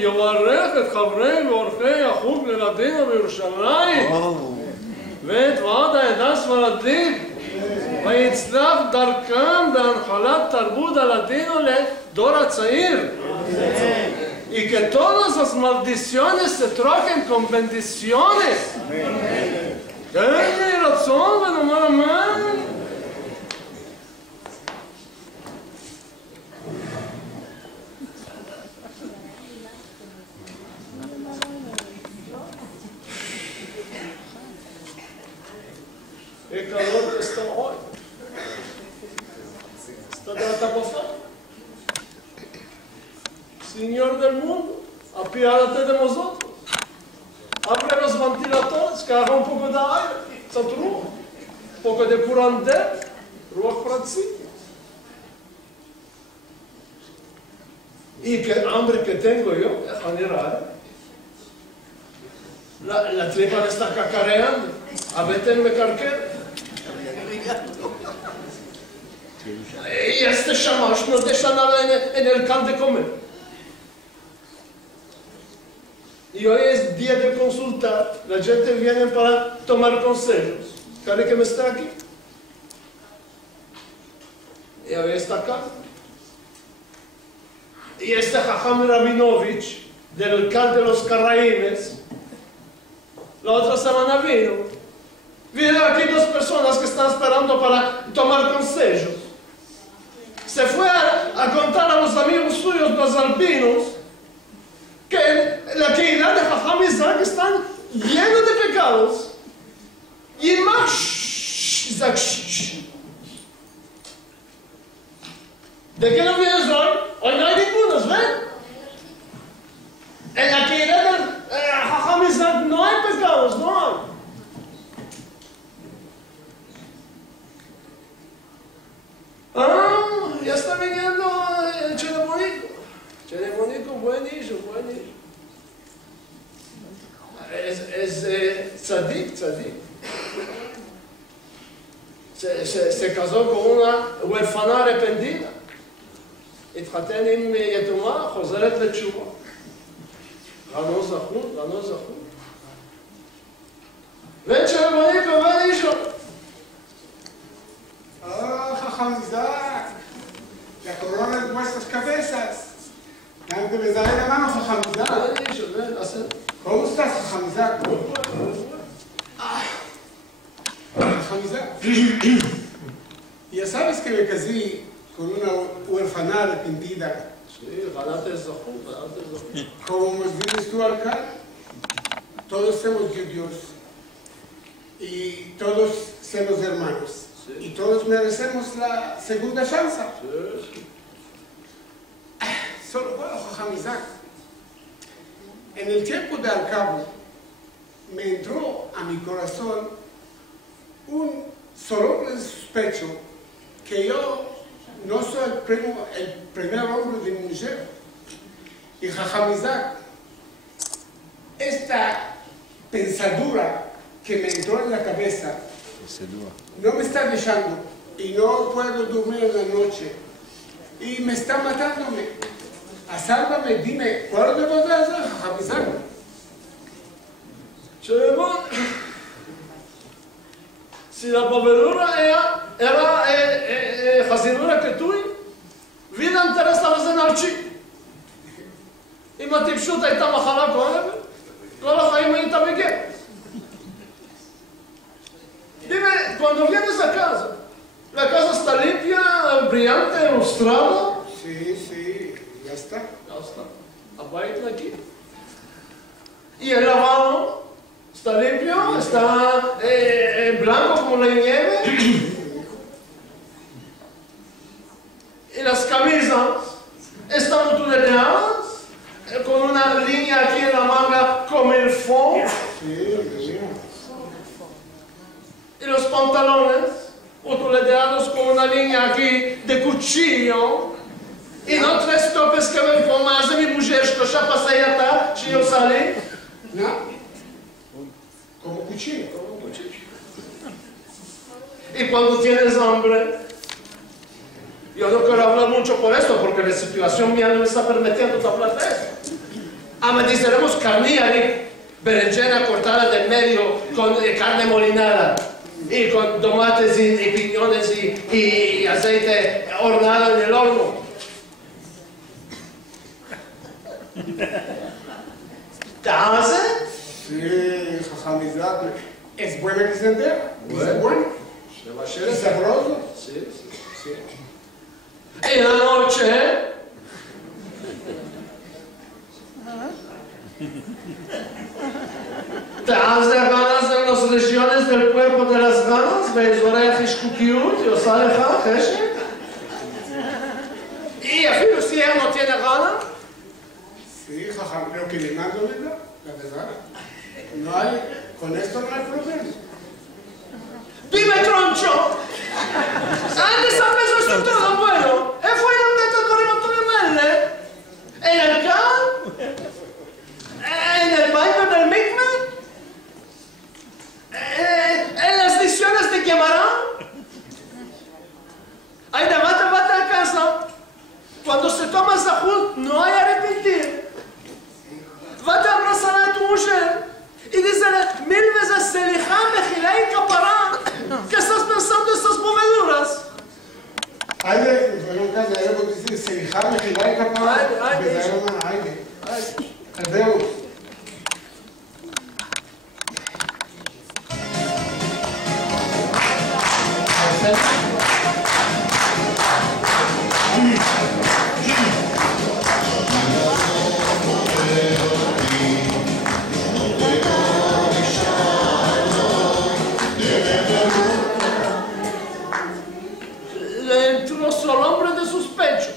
יברך את חברי ואורחי החוג ללדינו בירושלים ואת ועד העדה הספרדית ויצלח דרכם בהנחלת תרבות הלדינו לדור הצעיר. Y que todas las maldiciones se troquen con bendiciones. ¡Qué razón, hermano, hermano! ¡Qué calor que está hoy! Está de la tapazón. Señor del mundo, apiádate de nosotros. Abre los ventiladores, que haga un poco de aire, un poco de curante, ruach pratzi. Y qué hambre que tengo yo, la tripa me está cacareando, a veces me carquera. Y este shamash no deja nada en el can de comer. Y hoy es día de consulta, la gente viene para tomar consejos. ¿Sabe que me está aquí? Y hoy está acá. Y este Jajam Rabinovich, del Cal de los Carraímes, la otra semana vino. Vienen aquí dos personas que están esperando para tomar consejos. Se fue a contar a los amigos suyos, los albinos, que la Keilah de Jajam Isaac están llenos de pecados. Y más Isaac. ¿De qué no vienes hoy? Hoy no hay ningunos, ¿ven? En la Keilah de Jajam Isaac no hay pecados, no hay. Ya está viniendo el Chelebonico. Chelebonico, buen hijo, buen hijo. Es tzadik. Se casó con una huérfana arrepentida. התחתן עם יתומה, חוזרת לתשובה. גנו זכות. בן Chelebonico, buen hijo. Jajam Isaac, la corona de vuestras cabezas. Tanto me da la mano, Jajam Isaac. ¿Cómo estás, Jajam Isaac? Jajam Isaac, ya sabes que me casé con una huérfana arrepentida. Sí, ganate zahut. Como dices tú acá, todos somos judíos y todos somos hermanos. Sí. Y todos merecemos la segunda chance. Sí. Solo bueno, Jajam Isaac. En el tiempo de al cabo, me entró a mi corazón un solo sospecho que yo no soy el primer hombre de mujer. Y Jajam Isaac, esta pensadura que me entró en la cabeza, no me está dejando y no puedo dormir en la noche y me está matándome. Sálvame, dime, ¿cuál debo de hacer, Jajam Isaac? Chelebon, si la pobredura era חזירורה כתוי, וינה אינטרס לזה נרצ'י. אם הטיפשות הייתה מחלה כואבת, כל החיים היית בגר. Dime, cuando vienes a casa, ¿la casa está limpia, brillante, ilustrada? Sí, ya está. Ya está. Apaita aquí. ¿Y el lavabo? ¿Está limpio? ¿Está blanco como la nieve? ¿Y las camisas están tuneadas? Con una línea aquí en la manga como el fondo. Sí. Y los pantalones utuleteados con una línea aquí de cuchillo. Y no tres topes que me formas de mi mujer, que ya pasé ya, si yo salí. No. Como cuchillo. Y cuando tienes hambre, yo no quiero hablar mucho por esto, porque la situación mía no me está permitiendo hablar de eso. Amatizaremos carniari, berenjena cortada del medio con carne molinada y con tomates y piñones y aceite hornado en el horno. ¿Te hace? Sí, jajamizat. Es buena que se entera. Es bueno. Es sabroso. Sí, sí. Y la noche, ¿te hace ganas en las regiones del cuerpo de las ganas? ¿Veis orejas cuquiut? ¿Yo sale jajeche? ¿Y a fin si él no tiene ganas? Sí, jajam, pero que le mando, ¿verdad? La verdad. No hay, con esto no hay problema. Dime, troncho! Antes ha preso esto todo bueno. E fue un método rimato di melle. En el can? En el baño del mikve? En las decisiones de Guemarán? Hay debate a casa. Cuando se toma Zahut, no hay arrepentir. Vate a abrazar a tu mujer y dísele 1000 veces Selijá, Mejilá y Capará. ¿Qué estás pensando estas moveduras? Hayde, bueno, casa, era porque dice Selijá, Mejilá y Capará. Hayde. Adeus. Le entró solo hombre de sus pechos.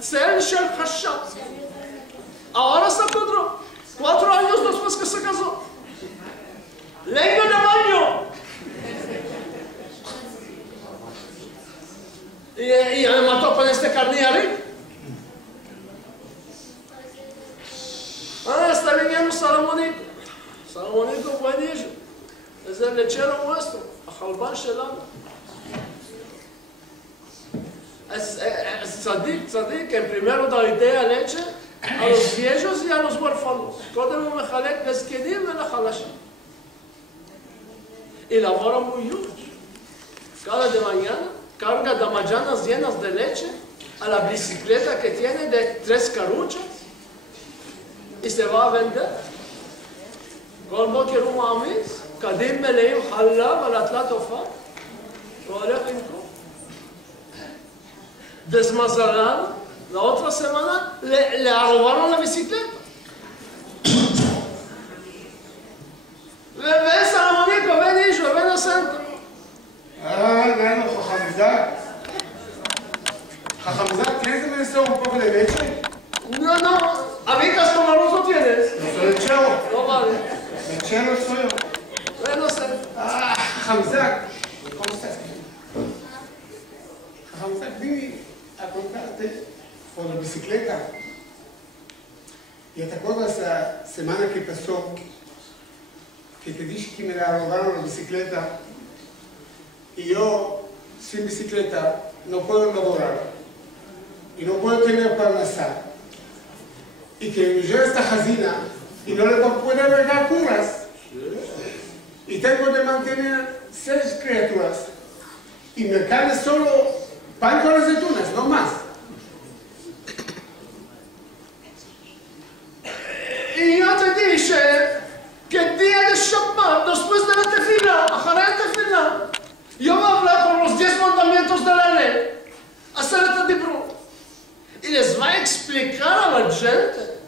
Ser Shel Hasham. Ahora se encontró. 4 años después que se casó. Leño de baño. Y me mató con este carniari. Está viniendo Salomónico. Salomónico buenillo. Es el lechero nuestro. Ajalban Shelano. Es tzadik, que primero da idea leche a los viejos y a los huérfanos. Códemo mechalek leskedim y la halashim. Y labora muy huge. Cada de mañana carga damajanas llenas de leche a la bicicleta que tiene de 3 caruchas y se va a vender. Kol boker u'mamis, kadim meleim halav al atlat ofa, והולך למכור. Desmazalado, la otra semana le robaron la bicicleta. Ven Salomónico, ven hijo, ven a Santa. Bueno, Jajamizat. Jajamizat, ¿quieres que me des un poco de leche? No, amigas como arroz no tienes. No soy lechero. No vale. Lechero soy yo. Ven a Santa. Jajamizat, ¿cómo estás? Jajamizat, vine a contarte por la bicicleta. ¿Ya te acuerdas la semana que pasó que te dije que me la robaron la bicicleta? Y yo, sin bicicleta, no puedo laborar. Y no puedo tener para nasar. Y que mi mujer está jazina y no le puedo regar curas. Y tengo de mantener 6 criaturas. Y me cabe solo pan con aceitunas, no más. Y yo te dije que el día de Shabbat, después de la tefila, אחרי התפילה, yo voy a hablar con los 10 mandamientos de la ley, hacer el dibrut. Y les va a explicar a la gente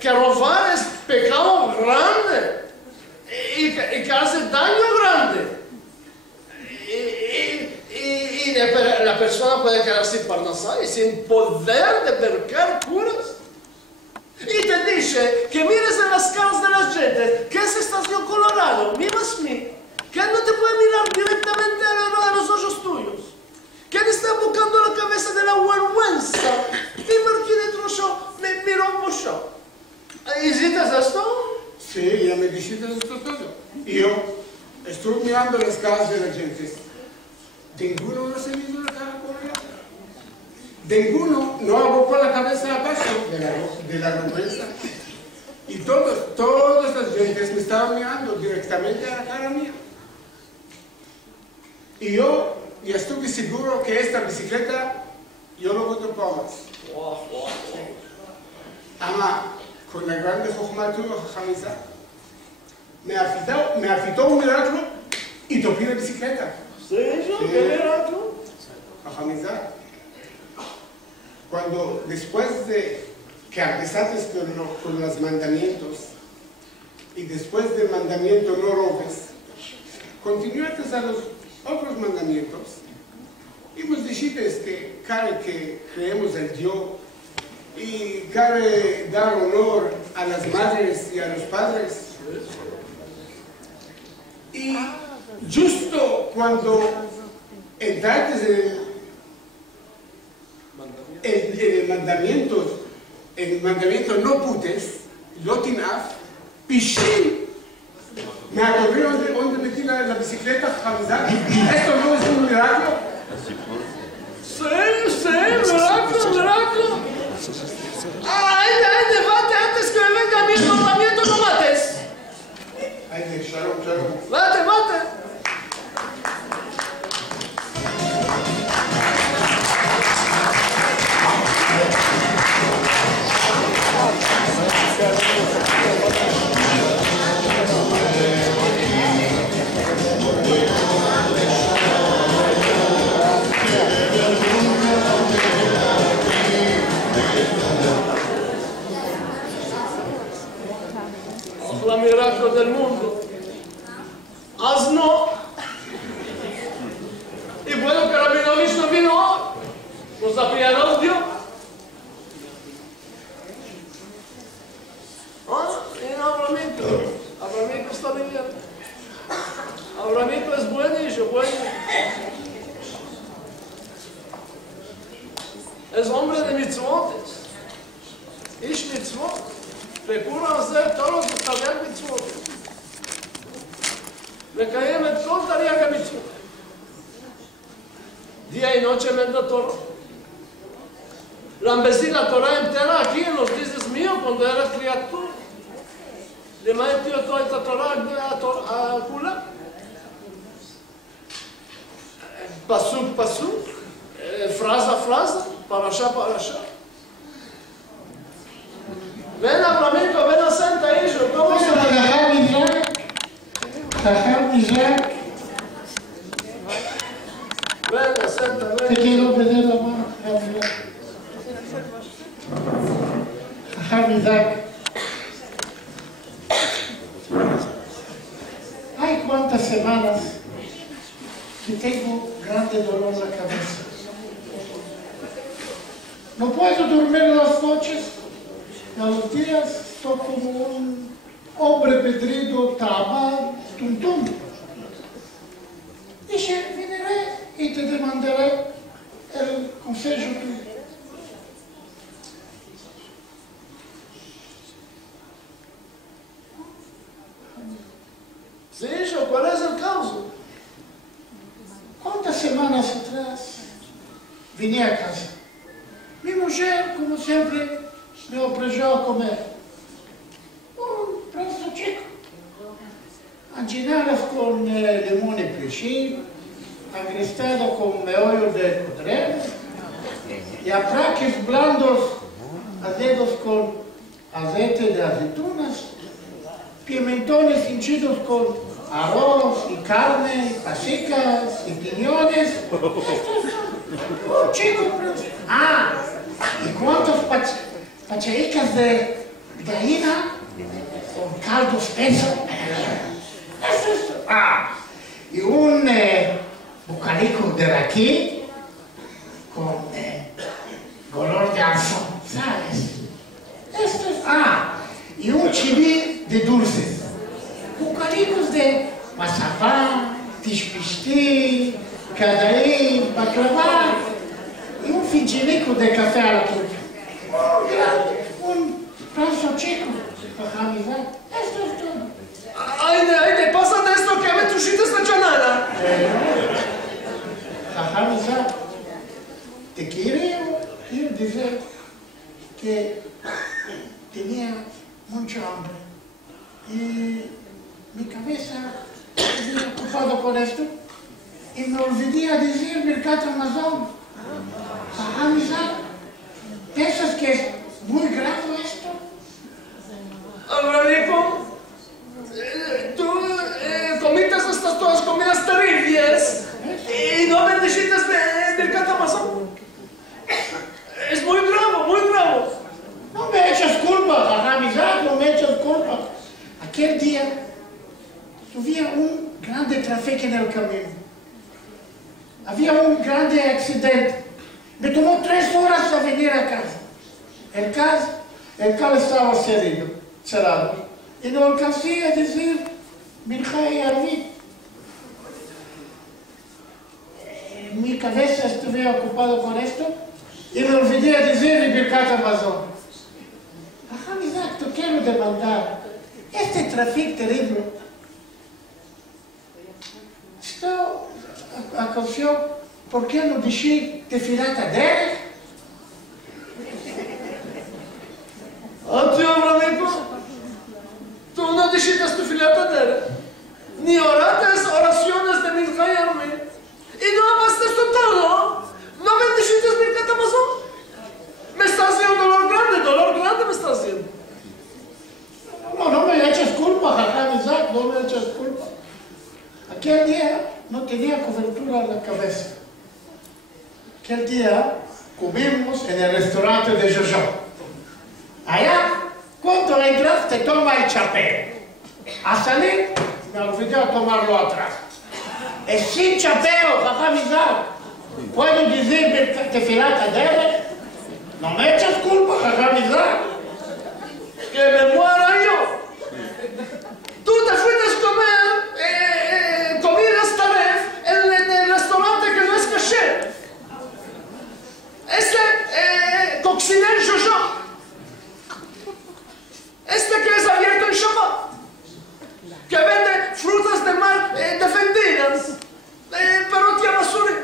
que robar es pecado grande y que hace daño grande. Y la persona puede quedar sin parnasá y sin poder de percar curas. Y te dice que mires en las caras de las gente que es estación colorado, mimas mí, que él no te puede mirar directamente a los ojos tuyos, que él está buscando la cabeza de la vergüenza. Dime aquí dentro yo, me miró mucho. ¿Hiciste esto? Sí, ya me dijiste esto todo. Y yo estuve mirando las caras de la gente. Ninguno no se miró la cara colorada. Ninguno no abocó la cabeza abajo de la vergüenza. Y todas las gentes me estaban mirando directamente a la cara mía. Y yo ya estuve seguro que esta bicicleta yo no voto palmas. Ama, con la grande Jochmatura Jamisa, me afitó un milagro y topé la bicicleta. ¿Sí? ¿Qué milagro? Jamisa. Cuando después de que empezaste con los mandamientos y después del mandamiento no robes, continuaste a los otros mandamientos y nos dijiste que creemos en Dios y cabe dar honor a las madres y a los padres. Y justo cuando entraste el mandamiento no putes, lotinaf, pichín, me acordé donde metí la bicicleta, Hamza. ¿Esto no es un milagro? Sí, milagro. ¡Ay, debate antes que me venga mi mandamiento, no mates! Ay, shalom. ¡Bate! La milagro del mundo. Asno. Y bueno que Rabinovich no vino hoy. Nos apiadaron Dios. Y Abramito está bien. Abramito es buenillo. Es hombre de mitzvot. Ish mitzvot. Procura hacer todos los tareas mitzvot. לקיים את כל תרי"ג המצוות. Día y noche leyendo Torah. La embestí la Torah entera aquí en los días míos cuando era criatura. Le metí toda esta Torah a Kula. Pasuk, frase, parasha. בין אברהם ובין הסנטה איש, אותו מסוים. חכם נזרק. בין הסנטה, בין... תגידו בזה למה חכם נזרק. חכם נזרק. Hay cuántas semanas que tengo grande dolor en la cabeza. No puedo dormir las noches. A los días estoy como un hombre pedrido, tabal, tum. Dije, vendré y te demandaré el consejo tuyo. Sí, hijo, ¿cuál es el caso? ¿Cuántas semanas atrás vine a casa? Mi mujer, como siempre, me ofreció a comer un plato chico, enchinadas con limón y perejil, agrestado con meollo de codorniz y apraques blandos a dedos con aceite de aceitunas, pimentones hinchidos con arroz y carne, pasicas y piñones. Un chico, ¿y cuántos pachecas de gallina con caldo espeso? Y un bocadico de raquí con color de arzón, ¿sabes? Y un chiví de dulces, bocadicos de mazapán, tishpishti, cadaí, baklava y un finchinico de café a la turca. Un plato chico, Jajamizá. Esto es todo. Ay, pasa de esto que me truchita esta chanana. Jajamizá, ¿te quiere tenía mucha hambre. Y mi cabeza estaba ocupado por esto. Y me olvidé de decir Birkat Hamazon. Hamizah, ¿piensas que es muy grave esto? Abraham, tú comiste estas todas comidas terribles y no bendeciste Birkat Hamazon. Es muy bravo, muy bravo. No me eches culpa, Hamizah, no me eches culpa. Aquel día había un grande tráfico en el camino. Había un grande accidente. Me tomó 3 horas a venir a casa. El carro estaba cerrado. Y no alcancé a decir Mincha y Arvit. Mi cabeza estuve ocupado con esto y me olvidé de decir Birkat Hamazon. Hamizah, te quiero demandar. Este tráfico terrible. Esto aconteceu porque eu não deixei Tefilat Haderech. Antes, Abraham, tú no dijiste Tefilat Haderech, ni oraste oraciones de Mincha y Arvit, y no amaste todo, no bendijiste Birkat Hamazon. Me estás haciendo dolor grande me estás haciendo. No me eches culpa, Hamizah, no me eches culpa. Aquel día no tenía cobertura en la cabeza. Aquel día comimos en el restaurante de Jojo. Allá, cuando entras, te toma el chapeo. A salir, me olvidé de tomarlo atrás. Es sin chapeo, Hamizah. ¿Puedo decir Tefilat Haderech? No me eches culpa, Hamizah. Que me muera yo. Tú te fuiste a comer comidas taref en el restaurante que no es kasher. Coccinelle Jojo. Que es abierto en Shabbat. Que vende frutas de mar defendidas. Perot Yamasuri.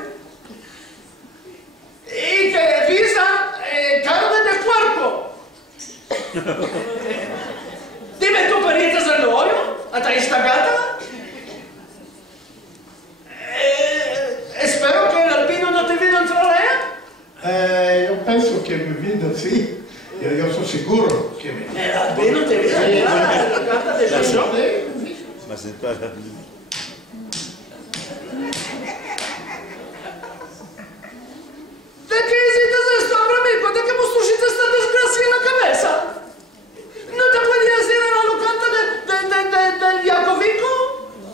Y que visa carne de puerco. Dime, ¿tú peritas el hoyo? ¿Hasta esta gata? Espero que el alpino no te vino a entrar allá. Eu penso que me vindo sim. Eu sou seguro que me El alpino te vino a entrar a la gata de Jojo. Mas então, ¿De qué hiciste esto, Abraham? ¿De qué construiste esta desgracia en la cabeza? ¿No te podías ir a la locanda del Yacovico?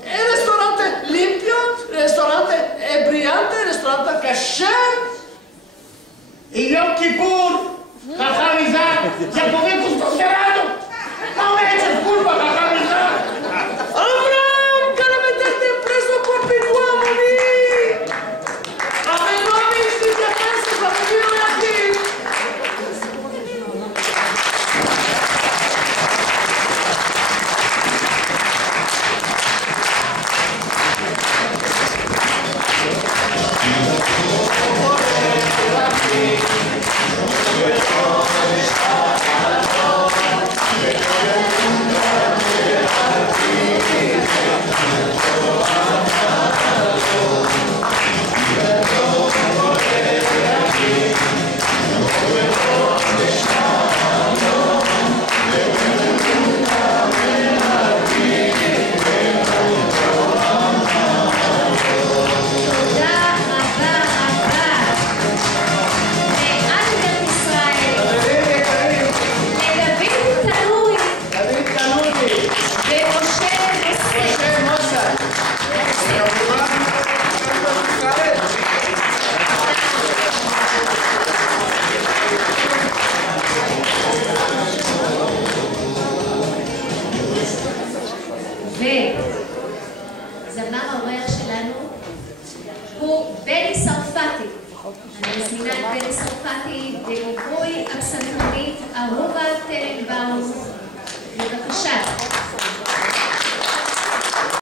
¿El restaurante limpio? ¿El restaurante brillante? ¿El restaurante kasher? Y Yom Kippur, Hamizah, Yacovico está cerrado. No me eches culpa, Hamizah. ¡Abraham! ¡Que le metiste preso por Piguamoni! ¡Abraham, si te piensas a venir aquí! וזמר האורח שלנו הוא בני צרפתי. אני מזמינה את בני צרפתי בליווי הפסנתרנית אהובה טננבאום.